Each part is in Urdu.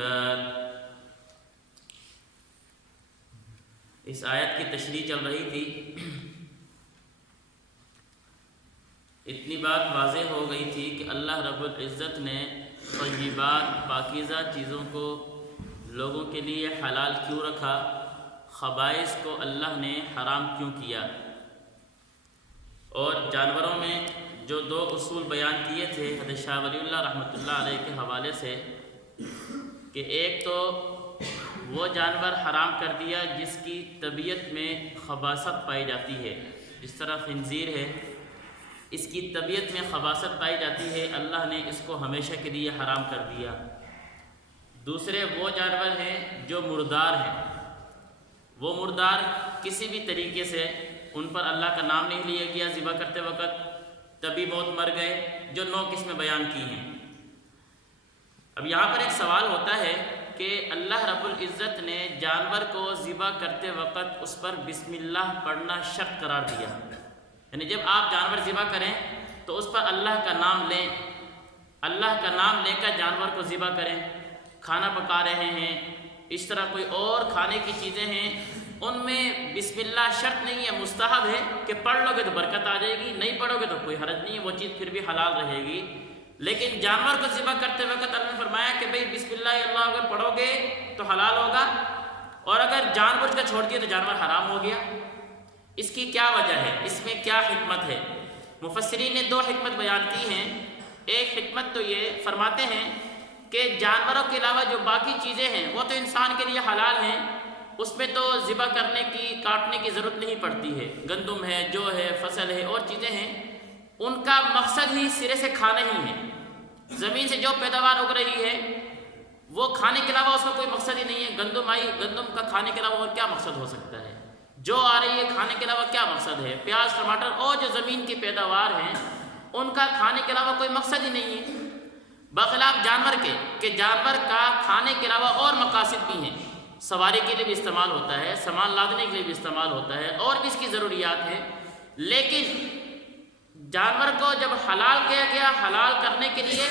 الطيبات۔ اس آیت کی تشریح چل رہی تھی، اتنی بات واضح ہو گئی تھی کہ اللہ رب العزت نے طیبات پاکیزہ چیزوں کو لوگوں کے لیے حلال کیوں رکھا، خبائث کو اللہ نے حرام کیوں کیا، اور جانوروں میں جو دو اصول بیان کیے تھے حضرت شاہ ولی اللہ رحمۃ اللہ علیہ کے حوالے سے، کہ ایک تو وہ جانور حرام کر دیا جس کی طبیعت میں خباثت پائی جاتی ہے، جس طرح خنزیر ہے، اس کی طبیعت میں خباثت پائی جاتی ہے، اللہ نے اس کو ہمیشہ کے لیے حرام کر دیا۔ دوسرے وہ جانور ہیں جو مردار ہیں، وہ مردار کسی بھی طریقے سے ان پر اللہ کا نام نہیں لیا گیا ذبح کرتے وقت، تبھی موت مر گئے، جو 9 قسمیں بیان کی ہیں۔ اب یہاں پر ایک سوال ہوتا ہے کہ اللہ رب العزت نے جانور کو ذبح کرتے وقت اس پر بسم اللہ پڑھنا شرط قرار دیا، یعنی جب آپ جانور ذبح کریں تو اس پر اللہ کا نام لیں، اللہ کا نام لے کر جانور کو ذبح کریں۔ کھانا پکا رہے ہیں، اس طرح کوئی اور کھانے کی چیزیں ہیں، ان میں بسم اللہ شرط نہیں ہے، مستحب ہے کہ پڑھ لو گے تو برکت آ جائے گی، نہیں پڑھو گے تو کوئی حرج نہیں ہے، وہ چیز پھر بھی حلال رہے گی۔ لیکن جانور کو ذبح کرتے وقت اللہ نے فرمایا کہ بھئی بسم اللہ اگر پڑھو گے تو حلال ہوگا، اور اگر جان بوجھ کر چھوڑ دیا تو جانور حرام ہو گیا۔ اس کی کیا وجہ ہے، اس میں کیا حکمت ہے؟ مفسرین نے 2 حکمت بیان کی ہیں۔ ایک حکمت تو یہ فرماتے ہیں کہ جانوروں کے علاوہ جو باقی چیزیں ہیں وہ تو انسان کے لیے حلال ہیں، اس میں تو ذبح کرنے کی، کاٹنے کی ضرورت نہیں پڑتی ہے، گندم ہے، جو ہے، فصل ہے، اور چیزیں ہیں، ان کا مقصد ہی سرے سے کھانا ہی ہے۔ زمین سے جو پیداوار اگ رہی ہے وہ کھانے کے علاوہ اس کا کوئی مقصد ہی نہیں ہے۔ گندم آئی، گندم کا کھانے کے علاوہ اور کیا مقصد ہو سکتا ہے؟ جو آ رہی ہے کھانے کے علاوہ کیا مقصد ہے؟ پیاز، ٹماٹر اور جو زمین کی پیداوار ہیں ان کا کھانے کے علاوہ کوئی مقصد ہی نہیں ہے، بخلاف جانور کے، کہ جانور کا کھانے کے علاوہ اور مقاصد بھی ہیں، سواری کے لیے بھی استعمال ہوتا ہے، سامان لادنے کے لیے بھی استعمال ہوتا ہے، اور بھی اس کی ضروریات ہیں۔ لیکن جانور کو جب حلال کیا گیا، حلال کرنے کے لیے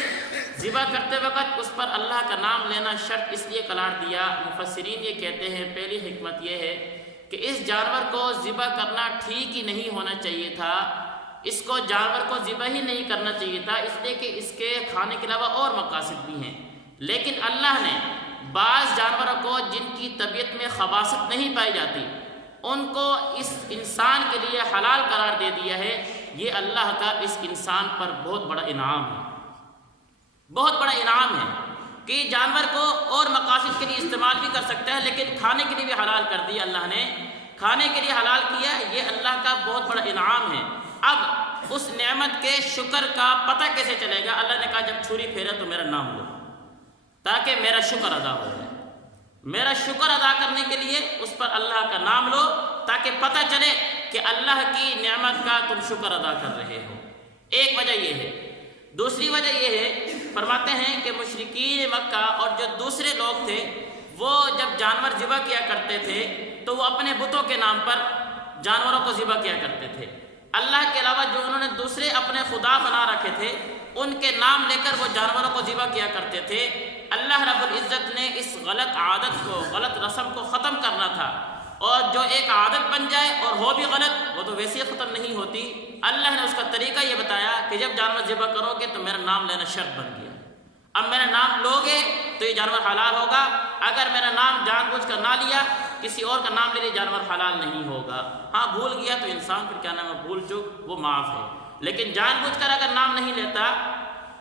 ذبح کرتے وقت اس پر اللہ کا نام لینا شرط اس لیے قرار دیا۔ مفسرین یہ کہتے ہیں پہلی حکمت یہ ہے کہ اس جانور کو ذبح کرنا ٹھیک ہی نہیں ہونا چاہیے تھا، اس کو جانور کو ذبح ہی نہیں کرنا چاہیے تھا، اس لیے کہ اس کے کھانے کے علاوہ اور مقاصد بھی ہیں۔ لیکن اللہ نے بعض جانوروں کو جن کی طبیعت میں خباثت نہیں پائی جاتی ان کو اس انسان کے لیے حلال قرار دے دیا ہے۔ یہ اللہ کا اس انسان پر بہت بڑا انعام ہے، بہت بڑا انعام ہے کہ جانور کو اور مقاصد کے لیے استعمال بھی کر سکتا ہے، لیکن کھانے کے لیے بھی حلال کر دیا اللہ نے، کھانے کے لیے حلال کیا، یہ اللہ کا بہت بڑا انعام ہے۔ اب اس نعمت کے شکر کا پتہ کیسے چلے گا؟ اللہ نے کہا جب چھری پھیرے تو میرا نام لو تاکہ میرا شکر ادا ہو جائے۔ میرا شکر ادا کرنے کے لیے اس پر اللہ کا نام لو تاکہ پتہ چلے کہ اللہ کی نعمت کا تم شکر ادا کر رہے ہو۔ ایک وجہ یہ ہے۔ دوسری وجہ یہ ہے، فرماتے ہیں کہ مشرکین مکہ اور جو دوسرے لوگ تھے وہ جب جانور ذبح کیا کرتے تھے تو وہ اپنے بتوں کے نام پر جانوروں کو ذبح کیا کرتے تھے۔ اللہ کے علاوہ جو انہوں نے دوسرے اپنے خدا بنا رکھے تھے ان کے نام لے کر وہ جانوروں کو ذبح کیا کرتے تھے۔ اللہ رب العزت نے اس غلط عادت کو، غلط رسم کو ختم کرنا تھا، اور جو ایک عادت بن جائے اور ہو بھی غلط وہ تو ویسے ہی ختم نہیں ہوتی۔ اللہ نے اس کا طریقہ یہ بتایا کہ جب جانور ذبح کرو گے تو میرا نام لینا شرط بن گیا۔ اب میرا نام لوگے تو یہ جانور حلال ہوگا، اگر میرا نام جان بوجھ کر نہ لیا، کسی اور کا نام لے لیا، جانور حلال نہیں ہوگا۔ ہاں بھول گیا تو انسان پھر کیا نام ہے، بھول چوک وہ معاف ہے، لیکن جان بوجھ کر اگر نام نہیں لیتا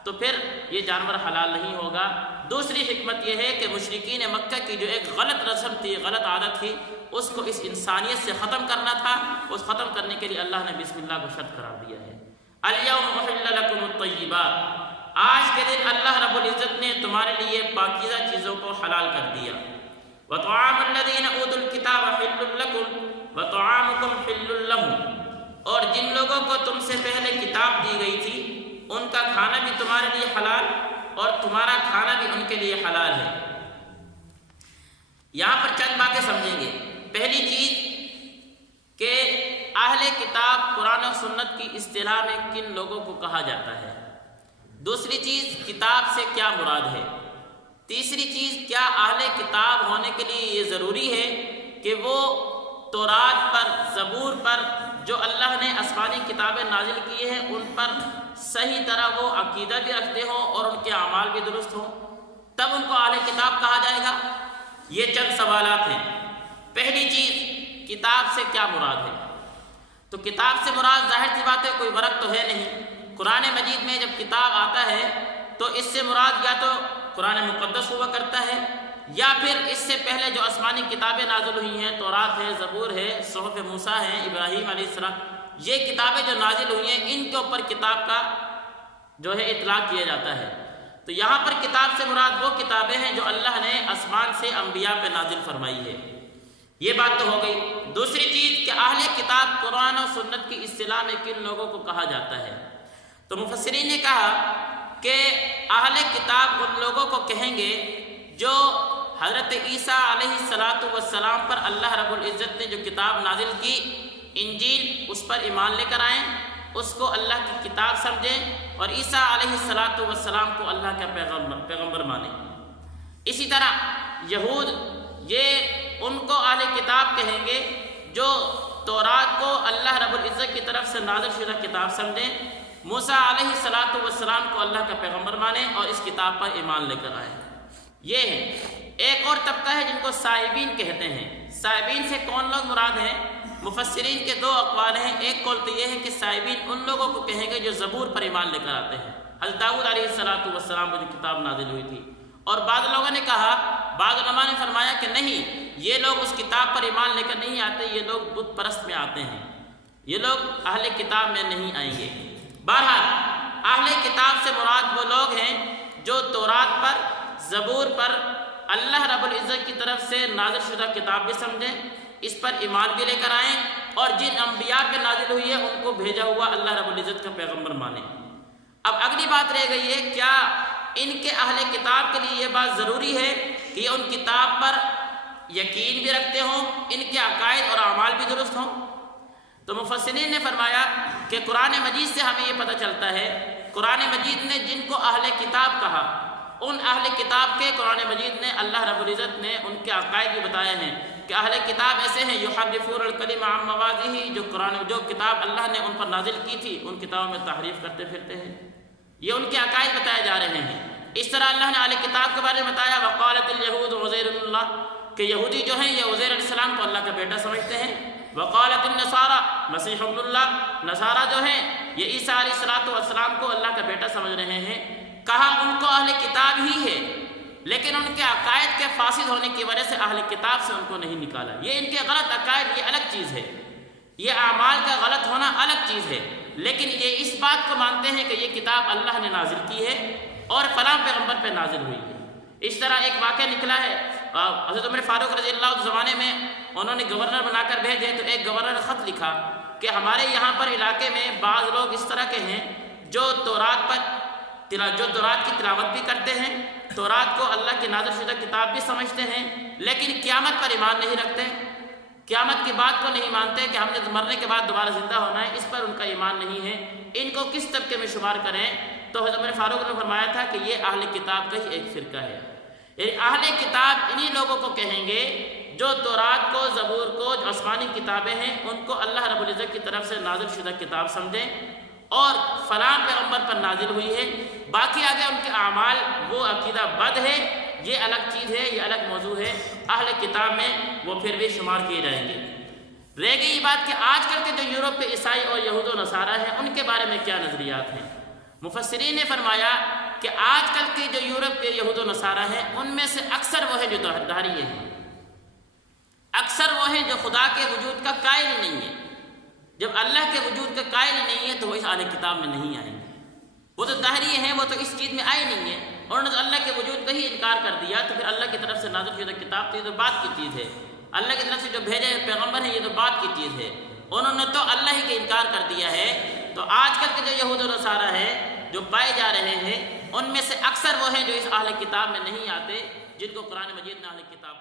تو پھر یہ جانور حلال نہیں ہوگا۔ دوسری حکمت یہ ہے کہ مشرکین مکہ کی جو ایک غلط رسم تھی، غلط عادت تھی، اس کو اس انسانیت سے ختم کرنا تھا۔ اس ختم کرنے کے لیے اللہ نے بسم اللہ کو شرط قرار دیا ہے۔ الیوم احل لکم الطیبات، آج کے دن اللہ رب العزت نے تمہارے لیے پاکیزہ چیزوں کو حلال کر دیا۔ وطعام الذین اوتوا الکتاب حل لکم وطعامکم حل لہم، اور جن لوگوں کو تم سے پہلے کتاب دی گئی تھی ان کا کھانا بھی تمہارے لیے حلال اور تمہارا کھانا بھی ان کے لیے حلال ہے۔ یہاں پر چند باتیں سمجھیں گے۔ پہلی چیز کہ اہل کتاب قرآن و سنت کی اصطلاح میں کن لوگوں کو کہا جاتا ہے۔ دوسری چیز کتاب سے کیا مراد ہے۔ تیسری چیز، کیا اہل کتاب ہونے کے لیے یہ ضروری ہے کہ وہ تورات پر، زبور پر جو اللہ نے آسمانی کتابیں نازل کی ہیں ان پر صحیح طرح وہ عقیدہ بھی رکھتے ہوں اور ان کے اعمال بھی درست ہوں، تب ان کو اہل کتاب کہا جائے گا؟ یہ چند سوالات ہیں۔ پہلی چیز، کتاب سے کیا مراد ہے؟ تو کتاب سے مراد ظاہر سی بات ہے کوئی ورق تو ہے نہیں۔ قرآن مجید میں جب کتاب آتا ہے تو اس سے مراد یا تو قرآن مقدس ہوا کرتا ہے یا پھر اس سے پہلے جو آسمانی کتابیں نازل ہوئی ہیں، تورات ہے، زبور ہے، صحف موسیٰ ہے، ابراہیم علیہ السلام، یہ کتابیں جو نازل ہوئی ہیں ان کے اوپر کتاب کا جو ہے اطلاق کیا جاتا ہے۔ تو یہاں پر کتاب سے مراد وہ کتابیں ہیں جو اللہ نے آسمان سے انبیاء پہ نازل فرمائی ہے۔ یہ بات تو ہو گئی۔ دوسری چیز کہ اہل کتاب قرآن و سنت کی اصطلاح میں کن لوگوں کو کہا جاتا ہے؟ تو مفسرین نے کہا کہ اہل کتاب ان لوگوں کو کہیں گے جو حضرت عیسیٰ علیہ السلام پر اللہ رب العزت نے جو کتاب نازل کی، انجیل، اس پر ایمان لے کر آئیں، اس کو اللہ کی کتاب سمجھیں اور عیسیٰ علیہ السلام کو اللہ کا پیغمبر مانیں۔ اسی طرح یہود، یہ ان کو اہل کتاب کہیں گے جو تورات کو اللہ رب العزت کی طرف سے نازل شدہ کتاب سمجھیں، موسیٰ علیہ السلام کو اللہ کا پیغمبر مانیں اور اس کتاب پر ایمان لے کر آئیں۔ یہ ہے۔ ایک اور طبقہ ہے جن کو صائبین کہتے ہیں۔ صائبین سے کون لوگ مراد ہیں؟ مفسرین کے دو اقوال ہیں۔ ایک قول تو یہ ہے کہ صائبین ان لوگوں کو کہیں گے جو زبور پر ایمان لے کر آتے ہیں، حضرت داؤد علیہ السلام پر جو کتاب نازل ہوئی تھی۔ اور بعض لوگوں نے کہا، بعض علماء نے فرمایا کہ نہیں، یہ لوگ اس کتاب پر ایمان لے کر نہیں آتے، یہ لوگ بت پرست میں آتے ہیں، یہ لوگ اہل کتاب میں نہیں آئیں گے۔ بہرحال اہل کتاب سے مراد وہ لوگ ہیں جو تورات پر، زبور پر اللہ رب العزت کی طرف سے نازل شدہ کتاب بھی سمجھیں، اس پر ایمان بھی لے کر آئیں اور جن انبیاء پہ نازل ہوئی ہے ان کو بھیجا ہوا اللہ رب العزت کا پیغمبر مانیں۔ اب اگلی بات رہ گئی ہے، کیا ان کے اہل کتاب کے لیے یہ بات ضروری ہے کہ یہ ان کتاب پر یقین بھی رکھتے ہوں، ان کے عقائد اور اعمال بھی درست ہوں؟ تو مفسرین نے فرمایا کہ قرآن مجید سے ہمیں یہ پتہ چلتا ہے، قرآن مجید نے جن کو اہل کتاب کہا، ان اہل کتاب کے قرآن مجید نے اللہ رب العزت نے ان کے عقائد بھی بتائے ہیں کہ اہل کتاب ایسے ہیں یحرفون الکلم عن مواضعہ، جو کتاب اللہ نے ان پر نازل کی تھی ان کتابوں میں تحریف کرتے پھرتے ہیں۔ یہ ان کے عقائد بتائے جا رہے ہیں۔ اس طرح اللہ نے اہل کتاب کے بارے میں بتایا، وقالت الیہود عزیر اللہ، کہ یہودی جو ہیں یہ عزیر علیہ السلام کو اللہ کا بیٹا سمجھتے ہیں۔ وقالت النصارى مسیح ابن اللہ، نصارہ جو ہیں یہ عیسیٰ علیہ السلام کو اللہ کا بیٹا سمجھ رہے ہیں۔ کہا ان کو اہل کتاب ہی ہے، لیکن ان کے عقائد کے فاسد ہونے کی وجہ سے اہل کتاب سے ان کو نہیں نکالا۔ یہ ان کے غلط عقائد، یہ الگ چیز ہے، یہ اعمال کا غلط ہونا الگ چیز ہے، لیکن یہ اس بات کو مانتے ہیں کہ یہ کتاب اللہ نے نازل کی ہے اور فلاں پیغمبر پہ نازل ہوئی ہے۔ اس طرح ایک واقعہ نکلا ہے، حضرت عمر فاروق رضی اللہ عنہ زمانے میں انہوں نے گورنر بنا کر بھیجے، تو ایک گورنر نے خط لکھا کہ ہمارے یہاں پر علاقے میں بعض لوگ اس طرح کے ہیں جو تورات کی تلاوت بھی کرتے ہیں، تورات کو اللہ کی نازل شدہ کتاب بھی سمجھتے ہیں، لیکن قیامت پر ایمان نہیں رکھتے، قیامت کی بات کو نہیں مانتے کہ ہم نے مرنے کے بعد دوبارہ زندہ ہونا ہے، اس پر ان کا ایمان نہیں ہے۔ ان کو کس طبقے میں شمار کریں؟ تو حضرت عمر فاروق نے فرمایا تھا کہ یہ اہل کتاب کا ہی ایک فرقہ ہے۔ یعنی اہل کتاب انہی لوگوں کو کہیں گے جو تورات کو، زبور کو، جو آسمانی کتابیں ہیں ان کو اللہ رب العزت کی طرف سے نازل شدہ کتاب سمجھیں اور فلاں پیغمبر پر نازل ہوئی ہے، باقی آگے ان کے اعمال وہ عقیدہ بد ہے، یہ الگ چیز ہے، یہ الگ موضوع ہے، اہل کتاب میں وہ پھر بھی شمار کیے جائیں گے۔ رہ گئی یہ بات کہ آج کل کے جو یورپ کے عیسائی اور یہود و نصارہ ہیں ان کے بارے میں کیا نظریات ہیں؟ مفسرین نے فرمایا کہ آج کل کے جو یورپ کے یہود و نصارہ ہیں ان میں سے اکثر وہ ہیں جو دہریے ہیں، اکثر وہ ہیں جو خدا کے وجود کا قائل ہی نہیں ہے۔ جب اللہ کے وجود کا قائل ہی نہیں ہے تو وہ اس اہل کتاب میں نہیں آئیں گے۔ وہ تو دہریے ہیں، وہ تو اس چیز میں آئے نہیں ہیں، اور انہوں نے اللہ کے وجود کا ہی انکار کر دیا، تو پھر اللہ کی طرف سے نازل شدہ کتاب تو یہ تو بات کی چیز ہے، اللہ کی طرف سے جو بھیجے پیغمبر ہیں یہ تو بات کی چیز ہے، انہوں نے تو اللہ ہی کا انکار کر دیا ہے۔ تو آج کل کے جو یہود و نصارہ ہیں جو پائے جا رہے ہیں ان میں سے اکثر وہ ہیں جو اس اہل کتاب میں نہیں آتے، جن کو قرآن مجید نے اہل کتاب